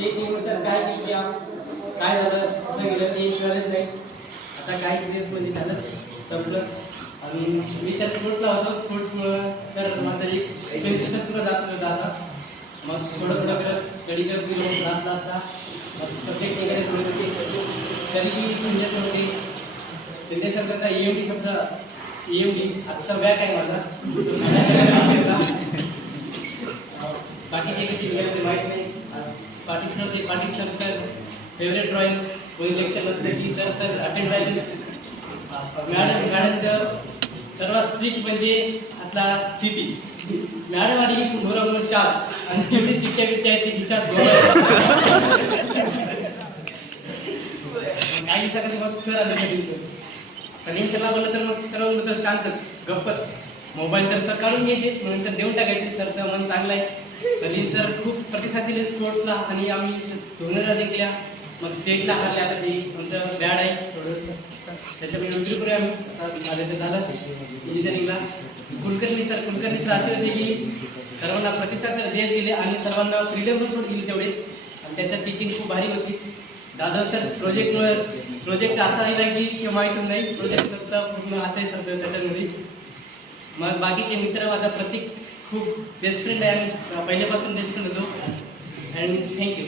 State निवडून काय केलं की काय झालं कसं गेलं ते कळत नाही. आता काही दिवस म्हणजे झालं संपलं आणि मी त्या स्पोर्ट्सला होतो. स्पोर्ट्समुळं तर माझं एक टेन्शन तर पुढं जात होतं आता. मग थोडं थोडं करत स्टडी करत गेलो क्लासला असता सब्जेक्ट वगैरे थोडं तरीही संजय सर करता EMD शब्द EMD आत्ता बॅक आहे माझा. बाकीचे कशी वेगळे माहीत नाही. पाटील सर तर फेवरेट ड्रॉइंग कोणी लेक्चर नसलं की सर तर अटेंड राहायचे. मॅडमचं सर्वात स्ट्रिक्ट म्हणजे आपला सिटी मॅडम आली की घोरं शाप आणि तेवढी चिठ्ठ्या बिट्ट्या आहेत ती खिशात काही सगळं मग सर आले सगळ्यांना बोललं तर मग सर्व बोललं तर शांतच गप्पच. मोबाईल तर सर काढून घ्यायचे नंतर देऊन टाकायचे. सरचं मन चांगलं आहे. सलीम सर खूप प्रतिसाद दिले स्पोर्ट्सला आणि आम्ही धोरणला जिंकल्या. मग स्टेटला हरल्या. आता ते आमचं बॅड आहे थोडं त्याच्यामुळे नोकरी आम्ही माझ्या झालं इंजिनिअरिंगला. कुलकर्णी सर असे होते की सर्वांना प्रतिसाद देत गेले आणि सर्वांना फ्रीडम पण सोड दिली तेवढेच. आणि त्याच्यात टीचिंग खूप भारी होती. दादा सर प्रोजेक्ट असा आहे की माहीत नाही प्रोजेक्ट सरचा पूर्ण हात आहे सरचं त्याच्यामध्ये. मग बाकीचे मित्र माझा प्रतीक खूप बेस्ट फ्रेंड आहे. आम्ही पहिल्यापासून बेस्ट फ्रेंड होतो. And thank you.